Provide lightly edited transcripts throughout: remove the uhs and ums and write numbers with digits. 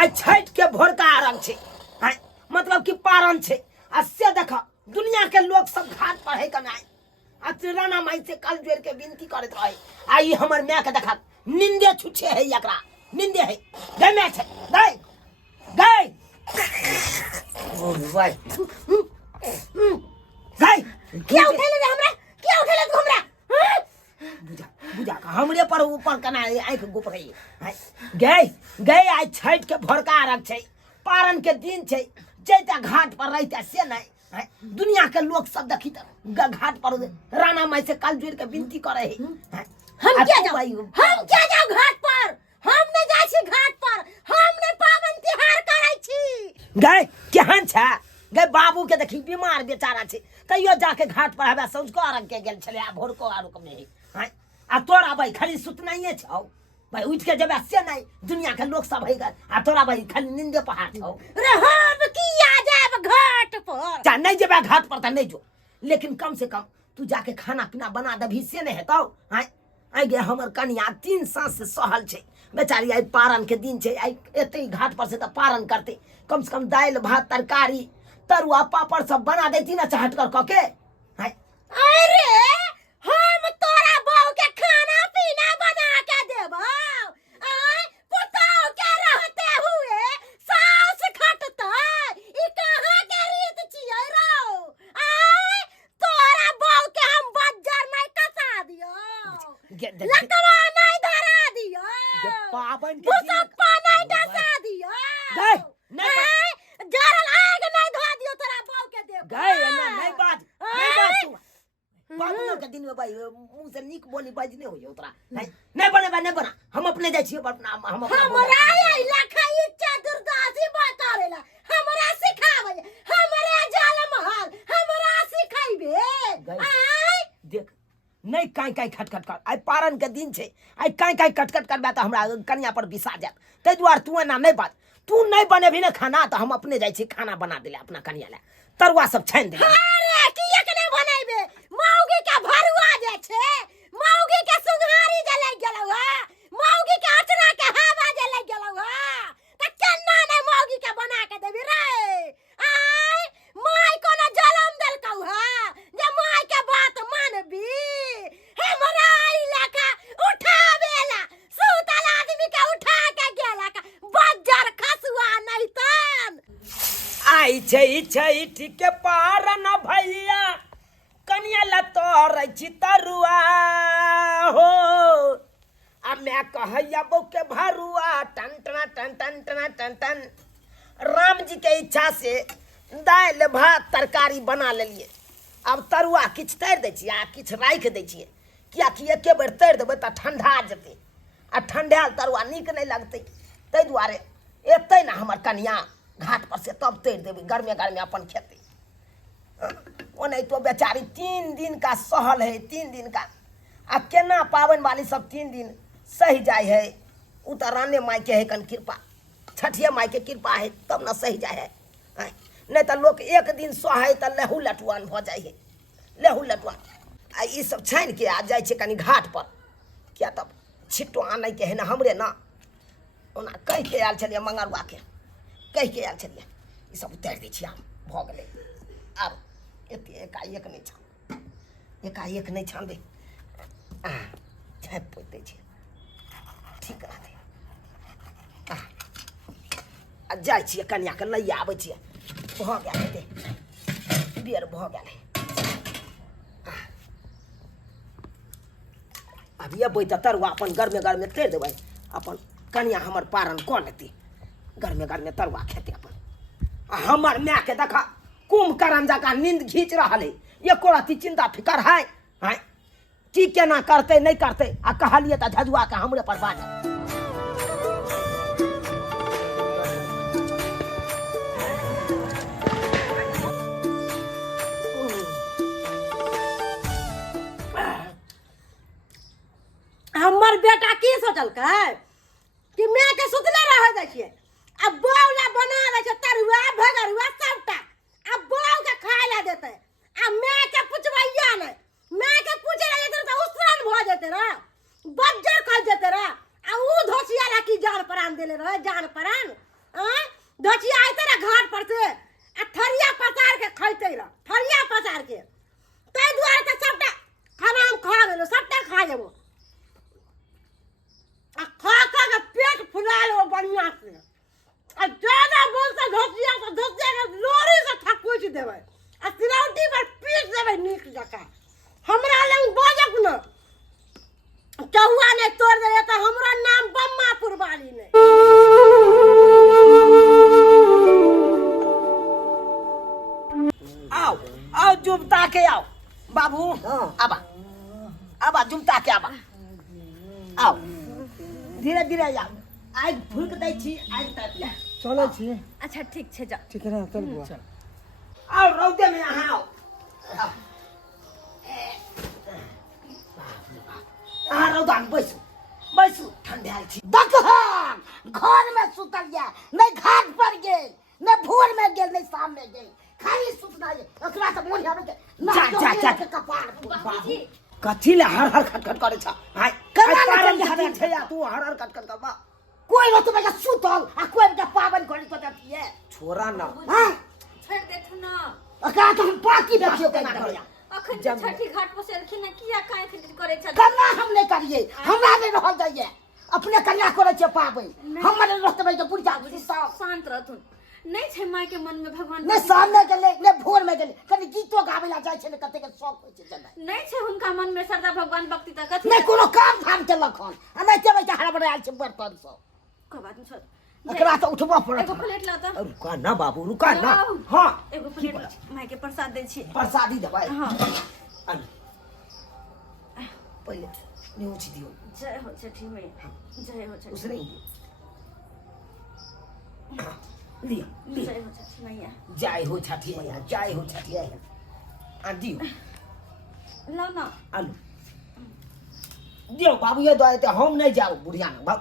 आई छठ के भोरका अर्घ छे मतलब कि पारण छे आ से देख दुनिया के लोग सब घाट पर है कनाई आ राना माई से कल जोड़ के विनती करत रहे आई हमर माय के देखा निंदे छुछे है एकरा निंदे है गई मैं छे गई गई ओ भाई गई क्या उठेले रे हमरा क्या उठेले तू हमरा बुझा बुझा का हमरे पर ऊपर कना आंख गुप रही है गई गई आज छठ के भोरका अर्घ छे पारण के दिन छे जैता घाट पर रहता से नहीं दुनिया के लोग सब देखी घाट पर राना माई से कल जोड़ के विनती करे है हम क्या जाओ घाट पर हम ने जाय छी घाट पर हम ने पावन त्योहार करे छी गए केहन छा गए बाबू के देखी बीमार बेचारा छे तैयो जाके घाट पर हवे सौझको अर्घ के गेल छले आ भोरको अर्घ में है आ तोरा भाई खाली सुतनाइए छौ भाई उठ के जब से नहीं दुनिया के लोग सब है आ तोरा भाई खाली नींदे पर हाथ छौ रे हम किया जाब घाट पर जा नहीं जेबे घाट पर त नहीं जो लेकिन कम से कम तू जाके खाना पीना बना दभी से नहीं हेतौ आई गे हमर कन्या 3 साल से सहल छे बेचारी आई पारण के दिन छे आई एते घाट पर से त पारण करते कम से कम दाल भात तरकारी तरुआ पापड़ सब बना देती ना चाहट कर कके अरे हम तोरा बहू के खाना पीना बना के देबो पुतौ के रहते हुए सास खटतै ई कहां के रीत छियै रो तोरा बहू के हम बज्जर नहीं कसा दियो लकवा नहीं धरा दियो पावन के भुसप्पा नहीं डसा दियो गए नहीं जरल आग नहीं धो दियो तोरा बहू के देब गए ना नहीं बात तू पावनो के दिन में भाई मुंह से निक बोली बाजने हो तोरा नहीं बना हम अपने जाय छियै हम हमरा ये लखा इच्छा दुर्दासी बतारेला हमरा सिखावे हमरा जाल महल हमरा सिखाइबे आई देख नहीं काई खटखट कर आई पारण के दिन छे आई काई कटकट करबा त हमरा कन्या पर बिसा जात तै दुआर तू ना नहीं बात तू नहीं बनेभी ना खाना तो हम अपने जाय छी खाना बना देले अपना कन्या ले तरुआ सब छान दे अरे की एकने बनाइबे मौगी के भरुआ जे छे मौगी के सुंघारी जे लग गेलौ मौगी के अचरा के हवा जे लग गेलौ त केना ने मौगी के बना के देबी रे आई माई को ना जलम देलकौ जे माई के बात मानबी हमरा ई लखा उठावेला सुतल आदमी के उठा के गेला का बज्जर खसुआ नहीं तन आई छठ के पारण भैया कन्या ला तोर छी तरुआ हो आ मैं कहैया बौ के भरुआ टन टन राम जी के इच्छा से दाल भात तरकारी बना लेलिए अब तरुआ किछ तैर दै छी आ किछ राख दै छी कियाकि एके बेर तैर देबै त ठंडा जेतै आ ठंडाल तरुआ नीक नहीं लगतै तै दुआरे एतै ना हमर कन्या घाट पर से तब तैर देबै गर्मे अपन खेते वो नहीं तो बेचारी 3 दिन का सहल है 3 दिन का आ केना पावन वाली सब 3 दिन सही जाए है उ तो राने माई के है कन कृपा छठिया माई के कृपा है तब ना सही जाए है नहीं तो लोग एक दिन सहे तो लहू लटुआन भ जाए है लहू लटुआन आ ई सब छान के आ जाए कनी घाट पर क्या तब छिट्टो आने के है ना हमरे ना ओना कह के आयल छलिए मंगरुआ के कह के आयल छलिए ई सब उतार दै छी हम भ गेलै अब एते एकाएक नहीं छानबे झाँपि पोति दै छै ठीक रहतै आ जाइ छियै कन्याके लैए आबै छियै भऽ गेल हेतै बेर भऽ गेल है अब अयबै तऽ तरुआ अपन गरमे तैर देबै अपन कन्या हमर पारण कऽ लेतै गरमे तरुआ खेतै अपन आ हमर मायके देखा कुंभकर्ण जकाँ नींद घींच रहा है एको रत्ती चिंता फिकर है की केना करते नहीं करते आ कहलिए तो झजुआ के हमरे पर बाज हमर बेटा की सोचल कि मैं के सुतले रह दै छियै अब बौला बना दै छै तरुआ भगरुआ सबटा अब बौ के खाय ला देते आ मैं के पुछबैया नै मैं के पूछे ला जेते त उसरन भ जेते रे बज्जर कह जेते रे आ उ धोसिया ला की जान प्राण देले रहे जान प्राण हां धोचिया आइते रे घाट पर से आ थरिया पसार के खइते रह थरिया पसार के तै दुआरे त सबटा खाना हम खा गेलो सबटा खा लेबो आ खा के पेट फुला लेबो बढ़िया से आ ज्यादा बोलता धोचिया के लोरी से ठकुच देबै आ सिलौटी पर पीस देबै नीक जका हमरा लंग बाजक न चौआ ने तोड़ दे त हमरा नाम बम्मापुर वाली ने आओ आओ जुमता के आओ बाबू आबा जुमता के आबा आओ धीरे धीरे आओ आइ फुक दै छी आइ तक चलै छी। अच्छा ठीक छे जा ठीक है चल बुआ। आओ रौदे में यहाँ आओ यहाँ रौदा में बैसू ठंडाल छी देखहन घर में सुतल या नहीं घाट पर गेल नहीं भोर में गेल नहीं शाम में गेल खाली सुतना ये ओकरा से मोन हवे के जा के कपार बाबूजी कथी ले हर हर खटखट करे छ हाय कना ले कारण चल हर छै या तू हर हर खटखट करबा कोई न तुम्हें सुतल आ कोई के पावन करे तो जाती है छोरा ना हां छोड़ देथु ना ओकरा तो हम बाकी देखियो के करिया अखन छठी घाट पर से एलखिन ना किया काहे करे छ कन्ना हम नहीं करिए हमरा नहीं रह जाइए अपने कन्या करे छ पाबै हमरे रहतबै तो बुढ़ा बुढ़ी सब शांत रहथुन नहीं छे माय के मन में भगवान नहीं शाम में गेले नहीं भोर में गेले कनी गीतो गावे ला जाय छै कते के शौक होय छै जनै नहीं छे हुनका मन में श्रद्धा भगवान भक्ति त कथि नहीं कोनो काम धाम केलक हन हमे जेबै त हड़बड़ आयल छै बर्तन सब को बात छोड़ एकरा तो उठबो पड़त एगो प्लेट ला त रुका ना बाबू रुका ना हां एगो प्लेट माय के प्रसाद दै छी प्रसादी दबाई हां अन पहले न्यूज दियो जय हो छठी मैया जय हो छठी उसने लिया लिया जय हो छठी मैया जय हो छठी मैया जय हो छठी मैया आ दियो ला ना आलू दियो बाबू ये दो ते हम नहीं जाओ बुढ़िया ना भाग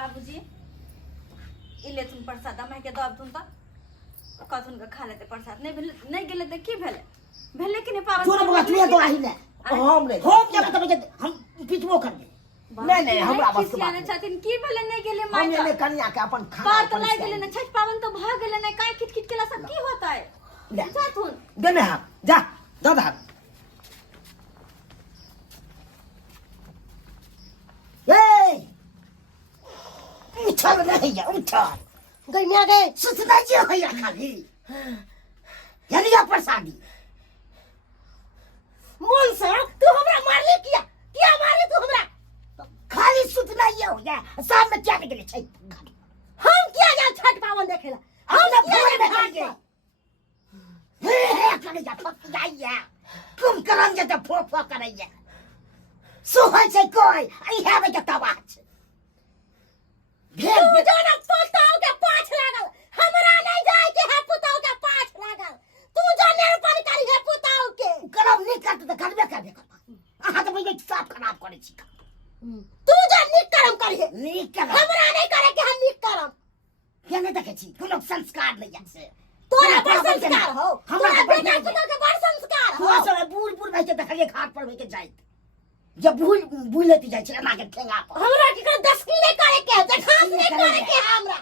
बाबूजी इले तुम प्रसाद माय के दब तुम त कथुन के खा लेते प्रसाद नहीं गेले त की भेले कि नहीं पावन तोरा बगा तू तो आही ने हम नहीं हम जब तब हम पिटबो कर दे नहीं हमरा बस के खिसियाने बात छथिन की भेले नहीं गेले माय हम का ने कन्या के अपन खाना पार तो नहीं गेले ना छठ पावन तो भाग गेले ना काहे खिटखिट केला सब की होता है ले जाथुन देने हाथ जा दादा ए उठल नहीं है उठल गइया गए सुतदा जे होया खाली यानी या प्रसादी मन से तू हमरा मारली किया मारे तू हमरा खाली सुतना ये हो जा शाम में क्या निकले छै हम क्या जा छठ पावन देखेला हम भोर में खाइए हे करे जा फक जाइए तुम करम जे त फो करैया सोहै छै कोई आई हैवे के तबाच भेल जाना पुताओ के पाछ लागल हमरा नहीं जाय के है पुताओ के पाछ लागल तू जाने पर करी है पुताओ के करम नहीं करत त करबे अहाँ त भई साफ खराब करे छी तू जान निक करम करी निक करम हमरा नहीं करे के हम निक करम के नहीं देखे छी तू लोग संस्कार नहीं है से तोरा बड़ संस्कार हो हमरा बेटा पुता के बड़ संस्कार हो तू सब बूढ़ भाई के देखलिए घाट पर भाई के जाइत जब भूल लेती जाय छै ना के ठेंगा पर हमरा की कर 10 की नहीं करे के देखास नहीं करे के हमरा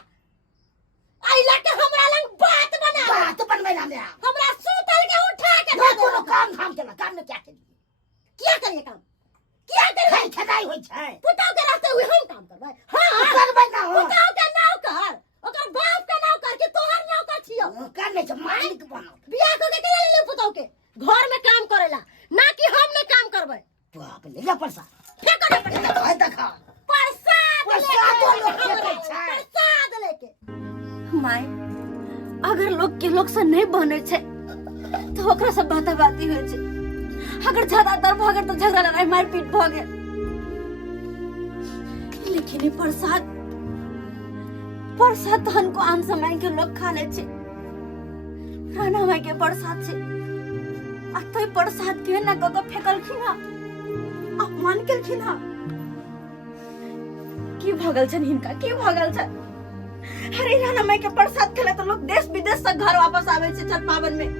आइला के हमरा लंग बात बनबै ना हमरा सुतल के उठा के ना कोनो काम धाम के काम में क्या करिए काम क्या करे खदाई होय छै पुताओ के रहते हुए हम काम करबै हां करबै ना पुताओ के नाव कर ओकर बाप के नाव कर के तोहर नाव कर छियो करने छै मालिक बनो बियाह को के ले ले पुताओ के घर में काम करेला ना कि हम ने काम करबै बाप ले जा प्रसाद फेंक दे है देखा प्रसाद लेके माय अगर लोग के लोग से नहीं बने छे तो ओकरा से बाती होय छे अगर ज्यादातर भागर तो झगड़ा लड़ाई मारपीट भ गेल लेकिन प्रसाद धन को आम समय के लोग खा ले छे राना माय के प्रसाद छे अतै प्रसाद के ना कतो फेकलखिन हा अपमान केलखिन हा की भगल छन हिनका की भगल छन अरे राना माय के प्रसाद खेले तो लोग देश विदेश से घर वापस आवे छे छठ पावन में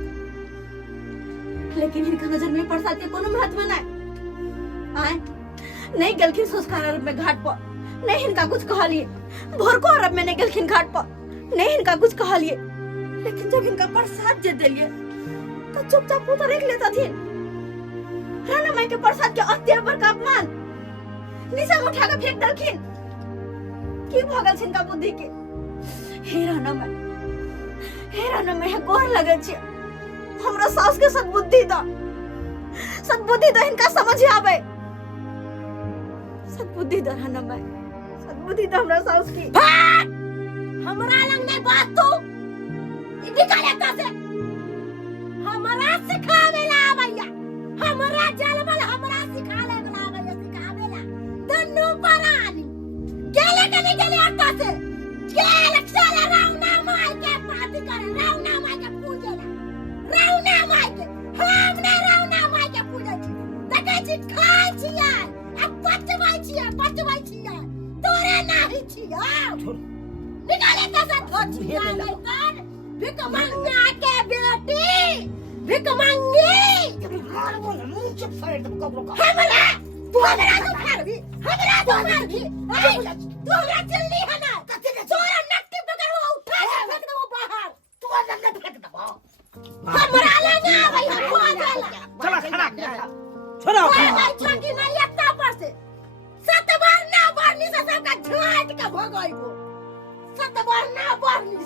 लेकिन इनका नजर में प्रसाद के कोनो महत्व नहीं आए नहीं गेलखिन संस्कार में घाट पर नहीं इनका कुछ कहलिए भोर को अरब में नहीं गेलखिन घाट पर नहीं इनका कुछ कहा लिए, लेकिन जब इनका प्रसाद दे दिलिए तो चुपचाप उतर रख लेता थी। राना माई के प्रसाद के अत्याचार का अपमान नीचे उठा के फेंक दलखिन। की भगल छिन का बुद्धि के। हे राना माई गोर लगे छी, हमरा सास के सद्बुद्धि द इनका समझ आवे। सद्बुद्धि द राना माई, सद्बुद्धि द हमरा सास की। हमरा लंग नहीं बात तू निकाले से हमरा सिखावेला भैया, हमरा जलमल हमरा सिखाले बला भैया, सिखावेला दन्नू परानी गेले के नहीं गेले आता से गेले चले रावना माई के पार्टी करे, रावना माई के पूजेला, रावना माई के हमने रावना माई के पूजे छी देखे छी खाई छिया अब पचवाई छिया तोरे नाही छिया निकाले कैसे धोती नहीं कर भिक मंगा के बेटी भिक मंगी मुंह चुप कर तुम कब्रों का हमरा तो फाड़ दी तू हमरा जल्दी है ना तोरा नट्टी पकड़ वो उठा के फेंक दो बाहर, तू अंदर न फेंक दो हमरा लगा भाई हम चला खड़ा छोड़ो भाई छोटी नहीं एकता पर से सतबार ना बारनी से सबका झाट के भगाइबो, सतबार ना बारनी से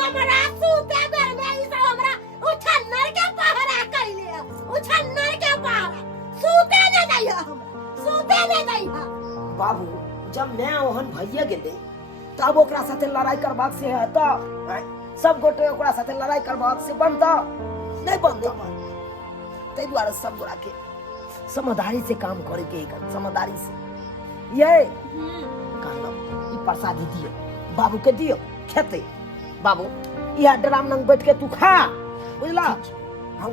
हमरा सूते घर में ई सब हमरा उछन्नर के पहरा कइले, उछन्नर के पहरा सूते नहीं है, हमरा सूते नहीं है। बाबू जब मैं ओहन भैया गेले तब ओकरा साथे लड़ाई करबाक से है तो सब गोटे ओकरा साथे लड़ाई करबाक से बनता नहीं बनता। तै द्वारा सब गोरा के समझदारी से काम करे के कर, समझदारी से ये कहलो ई प्रसादी दियो बाबू के दियो खेते। बाबू यह ड्राम नंग बैठ के तू खा बुझला, हम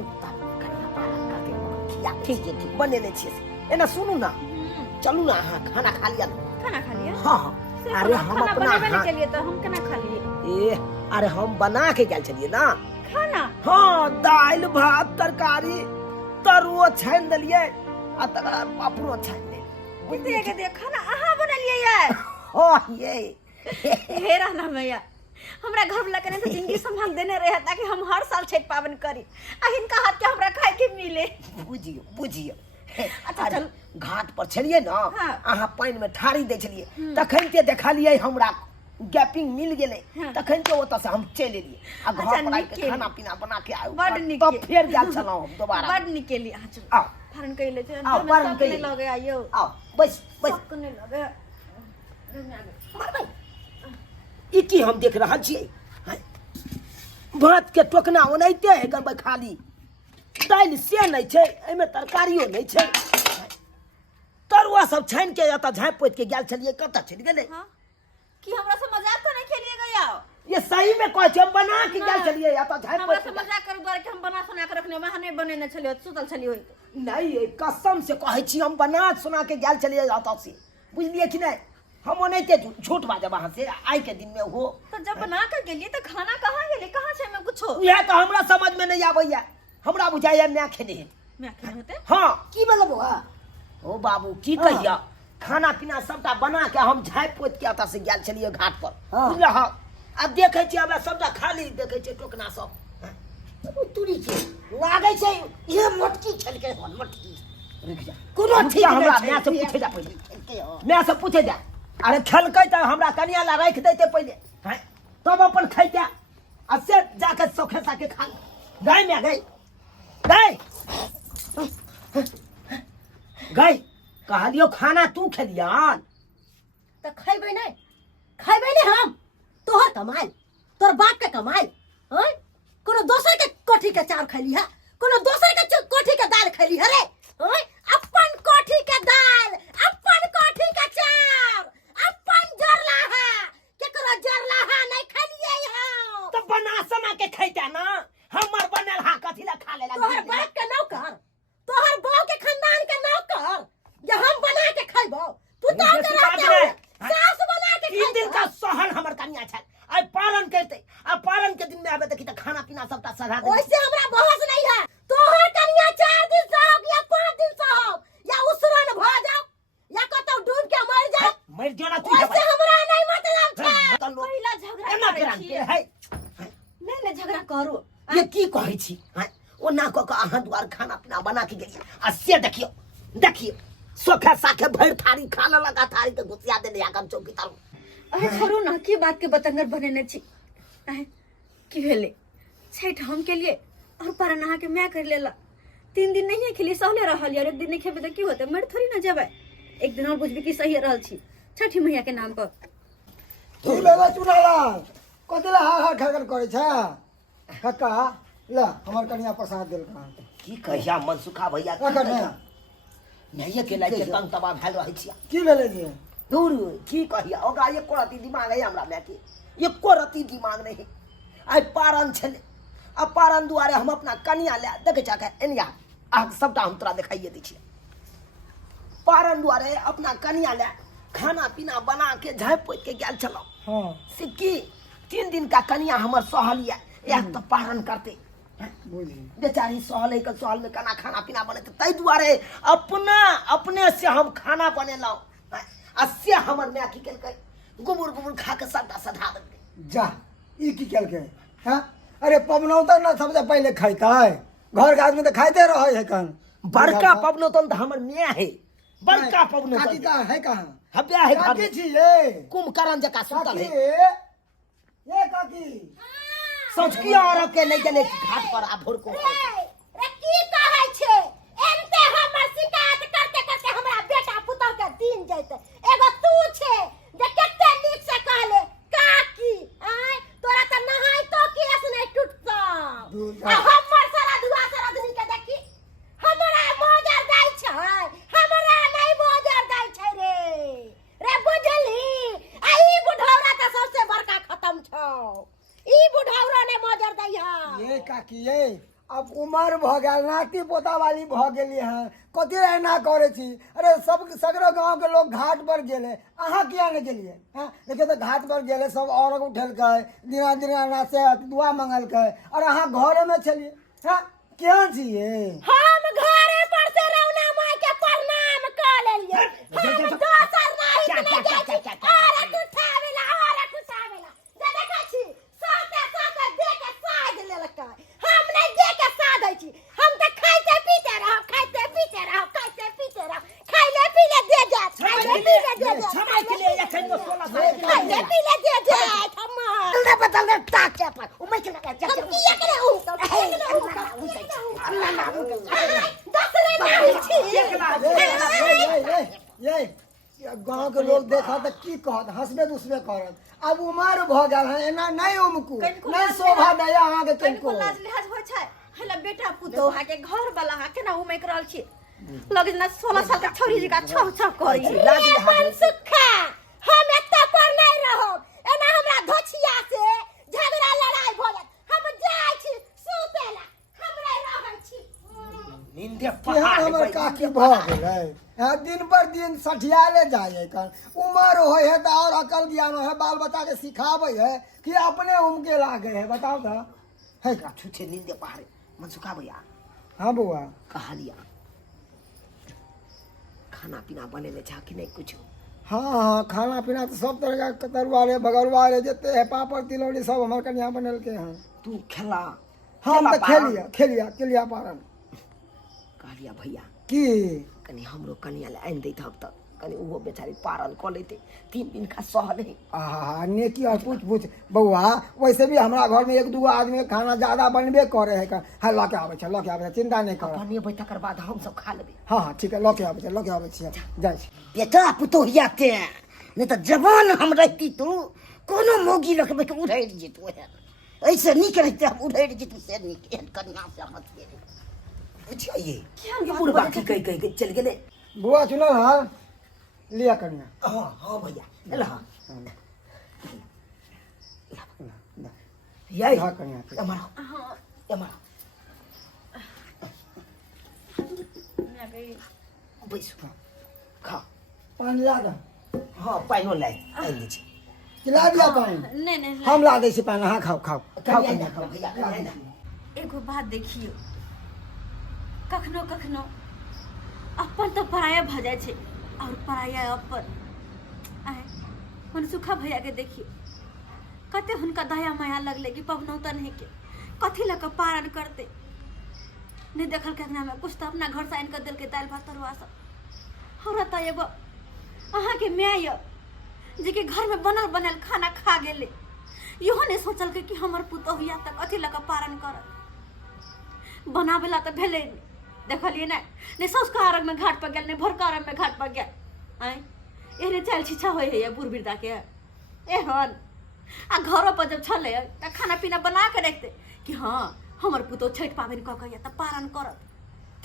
कन्या पालन करके खिया ठीक बने ले छी। एना सुनू ना चलू ना हां खाना खा लिया, खाना खा लिया। हां अरे हम अपना बनाने के लिए तो हम केना खा लिए? अरे हम बना के गेल छलिए ना खाना। हां दाल भात तरकारी तरुआ छान देलिए आ तकर पापड़ो छान दे बुझिए के दे खाना आहा बनलिए यार। हो ये हे राना मैया हमरा घर वाला कने तो जिंदगी संभाल देने रहे ताकि हम हर साल छठ पावन करी आ इनका हाथ के हमरा खाए के मिले। बुझियो अच्छा चल घाट पर छलिए ना हाँ। अहाँ पानी में ठारी दे छलिए तखन के देखलिए हमरा गैपिंग मिल गेले तखन के ओत से हम चले लिए आ घर पर आके खाना पीना बना के आउ बड निक तब फिर गेल छलौ हम दोबारा बड निक के लिए। हां चल आओ फरन कइले छ आओ फरन कइले लगे आइयो आओ बस कने लगे ई की हम देख रहल छियै भात के टोकना ओनाइते है गन खाली दाल से नहीं छै एमे तरकारियो नहीं छै तरुआ सब छान के आता झाँप पोत के गेल छलिए कत चल गेले। हां कि हमरा से मजाक तो नहीं खेलिए गया? ये सही में कहै छै हम बना के गेल छलिए आता झाँप हमरा पोत से मजाक कर द्वारा कि हम बना सुना के रखने वहां नहीं बनेने छलिए सुतल छलिए होई नहीं ये कसम से कहै छी हम बना सुना के गेल छलिए आता से बुझलिए कि नहीं हम ओनाइते झूठ बाजे वहां से आई के दिन में हो तो जब बना के गेलिए तो खाना कहां गेले कहां छै में कुछो यह तो हमरा समझ में नहीं आबैया हमरा बुझाइया मैं खेने मैं खेने होते हां की बोलबो ओ बाबू की कहिया खाना पीना सबटा बना के हम झाँप पोत के आता से गेल छलिए घाट पर बुझला हां अब देखे छी अब सबटा खाली देखे छी टोकना सब तुरी छै लागे छै ये मोटकी छलके मोटकी रुक जा कोनो ठीक हमरा मैं से पूछे जा पहले मैं से पूछे जा अरे खेलकै त हमरा कनिया ला राख देते पहले हैं तब अपन खैते आ से जाके सोखे साके खा गई में गई कहलियो खाना तू खेलियान त खैबै नहीं हम तोहर कमाई तोर बाप के कमाई हैं कोनो दोसर के कोठी के चाउर खैली है कोनो दोसर के कोठी के दाल खैली है रे हैं अपन कोठी के दाल अपन कोठी के चाउर अपन जरला है केकरो जरला है नहीं खैलिए हम तो बना सना के खैता ना हमर बनल हा कथि ला खा लेला तोहर बाप के नौकर तोहर बहू के खानदान के नौकर जे हम बना के खैबो तू तो सास बना के 3 दिन का सहन हमर कन्या छै आई पालन करते आ पालन के दिन में आबे देखी त खाना पीना सबटा सधा दे ओइसे हमरा बहस नहीं है तोहर कन्या 4 दिन से हो या 5 दिन से हो या उसरन भ जाओ या कतौ डूब के मर जाओ मर जाना तू ओइसे हमरा नहीं मतलब छै पहिला झगड़ा एना करै झगड़ा छी के है नहीं नहीं झगड़ा करू ये की कहै छी हैं ओ ना क के अहाँ द्वार खाना पीना बना के गेलिए आ से देखियो देखियो सोखा साखे भर थारी खाना लगा थारी के घुसिया देने आगम चौकी तारू अरे छोड़ू ना की बात के बतंगर बनेने छी आए की भेले छठ हम के लिए और पर नहा के मैं कर लेला 3 दिन नहीं खेली सहले रहल यार एक दिन नहीं खेबे त की होते मर थोड़ी ना जेबै एक दिन और बुझबी की सही रहल छी छठी मैया के नाम पर तू लेबे चुनाला कतेला हार हार खरखर करे छ काका ला हमर कन्या प्रसाद देल का की कहिया मन सुखा भैया की काका कहिया नहीं के लाइक के तंग तबा भेल रहै छी की भेले जी दूर की कहिया ओकरा एको रति दिमाग है हमरा में के एको रति दिमाग नहीं आइ पारन छले आ पारन दुआरे हम अपना कन्या ले देखे जाके एनिया आ सबटा हम तोरा देखाइए दै छी पारन दुआरे अपना कन्या ले खाना पीना बना के झाँप पोत के गेल छलौ हां से की 3 दिन का कन्या हमर सहलिया एक तो पारन करते बुझी बेचारी सहले के सहल में खाना खाना पीना बने तै दुआरे अपने से हम खाना बनेलौ आ से हमर माय की केलकै गुबुर गुबुर खा के सबटा सधा देलकै जा ई की केल के हां अरे पवनौता ना सबसे पहले खाइतै घर के आदमी त खाइते रहै है कन बड़का पवनोतन त हमर माय है बड़का काकी पवनोतन का है कहां हब्या है घर काकी में छी ये कुंभकर्ण जका सुतल काकी है ये काकी सोचकिया औरत के नहीं गेले घाट पर आ भोर को रे की कहै छै एनते हमर शिकायत करते करते हमरा बेटा पुतौ के दिन जैते एगो तू छै जे कते नीक से कहले काकी आय तोरा त नहाई तो केस नहीं टूटतो आ हमर सारा दुआ सारा दिन के देखी हमरा मोजर जाय छै हमरा नहीं मोजर जाय छै रे बुझली आ ई बुढ़ौरा त सबसे बड़का खत्म छौ ई बुढ़ौरा ने मोजर दैया ये काकी ये अब उमर भ गेल नाती पोता वाली भ गेली है कथी एना करे छी अरे सब सगरो गांव के लोग घाट पर गेले अहाँ किया नहीं गेलिए हां देखिए तो घाट पर गेले सब औरत उठल के दिना दिना ना से दुआ मंगल के और अहाँ घरे में छलिए हां क्या छी ये हम घरे पर से रौना माय के प्रणाम कर लेलिए हम दोसर नहीं नहीं जाय छी अरे तू ठावेला जे देखै छी साथे साथे दे के साध लेलकै हम नहीं दे के साधै छी हम त खाइते पीते रह खाइते पीते रह खाइते पीते रह खाइले पीले दे जा खाइले पीले दे जा समय के लिए एखन तो 16 साल के खाइले पीले दे जा हम बदल बदल ताक के पर उमै के लगा जा हम किया करे हूं तो दसले नहीं छी ये गांव के लोग देखा तो की कहत हंसबे दुसबे करत अब उमर भ गेल है एना नहीं उमकू नहीं शोभा दया अहाँ के कनको कनको लाज लिहाज होइ छै हला बेटा पुतो हा के घर वाला हा केना उमेक रहल छी लगे ना 16 साल के छोरी जी का छह छह करै छी लाज लिहाज सुखा हम एत्ता पर नहीं रहो एना हमरा धोछिया से झगड़ा लड़ाई भ जात हम जाय छी सुतेला हम नहीं रहै छी नींदे केहन पहाड़ हमर काकी भ गेलै दिन पर दिन सठियाले जाए कन उमर होय है तो और अकल ज्ञान है बाल बच्चा के सिखावे है कि अपने उमके लागे है बताओ तो है का छुछे नींदे पहाड़ मन सुखा भैया हाँ बुआ कहालिया खाना पीना बनेले छा कि नहीं कुछ हाँ हाँ खाना पीना तो सब तरह का तरुआ रे बगलवा रे जते है पापड़ तिलौड़ी सब हमार कन्या बनल के हैं तू खेला हम तो पारन। खेलिया पारन कहलिया भैया की कनी हमरो कनिया ले आइन दैत हब तक कनी उहो बेचारी पारन क लेते 3 दिन का सहल है आहा नेकी और पूछ बउआ वैसे भी हमरा घर में 1-2 आदमी के खाना ज्यादा बनबे करे है का हाँ ला के आवे छै चिंता नहीं कर बनेबै तकर बाद हम सब खा लेबै हाँ हाँ ठीक है ला के आवे छै जाय छी बेटा पुतोहिया के नहीं तो जवान हम रहती तू कोनो मोगी रखबे के उड़ै जेतू ऐसे निक रहते हम उड़ै जेतू से निक एहन कन्या से मत के अच्छा ये बुढ़वा की कह के चल गेले बुआ सुनो ना लिया कन्या हां हां भैया एला यही हाँ कन्या हमारा हमारा मैं गई बैस खा पानी ला दो हाँ पाइनो लाई आइले छी खिला दिया पानी नहीं नहीं हम ला दै छी पानी हाँ खाओ कन्या खाओ भैया कन्या एगो बात देखियो कखनो कखनो अपन तो पराया भ जाय छै और पराया अपन आए मन सुखा भैया के देखियो कते हुनका दया माया लगले कि पवनौतन है के कथी लग पारण करते नहीं देखल करना में कुछ तो अपना घर से आन कर दिल के दाल भात तरुआ सब हमरा त एगो अहाँ के माय जे के घर में बनल बनल खाना खा गेले इहो नहीं सोचल के कि हमर पुतोह या तक कथी लग पारण कर बनावेला तो भेले देखलिए ना ने संस्कार अर्घ में घाट पर गेल ने भोरका अर्घ में घाट पर गेल आय एहने चाल छिछा होय है बूढ़ बिरदा के एहन आ घरों पर जब छले त खाना पीना बना के रखते कि हाँ हमर पुतो छठ पाबनि क के त पारण करत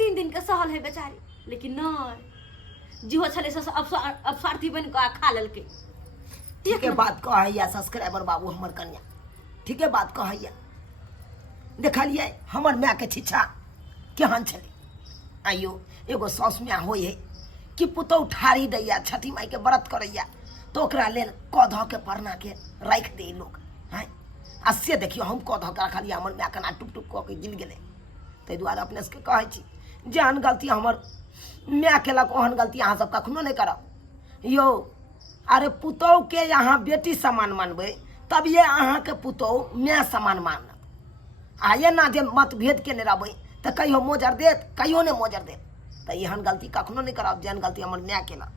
3 दिन के सहल है बेचारी लेकिन नहीं जीहो छले से अपसार्थी बन के खा लेलके ठीक है बात कहैया सब्सक्राइबर बाबू हमर कन्या ठीक है बात कहैया देखलिए हमर माय के छिछा केहन छले आइयो एगो साउस माय होय है कि पुतौ ठारी दैया छठी माई के व्रत करैया तो ओकरा लेल कौध के परना के राख दे लोग हैं आ से देखियो हम कौध के रखलिए हमर माय कना टुक टुक क के गिल गेले तै दुआरे अपने से कहै छी जेहन गलती हमर माय केलक ओहन गलती अहाँ सब कखनो नहीं करब यो अरे पुतौ के यहाँ बेटी समान मानबै तब ये अहाँ के पुतौ माय समान मानब आ ये ना जे मतभेद केने रहबै त कहियो मोजर देत कहियो ने मोजर देत त एहन गलती कखनो नहीं करब जेहन गलती हमर माय केलक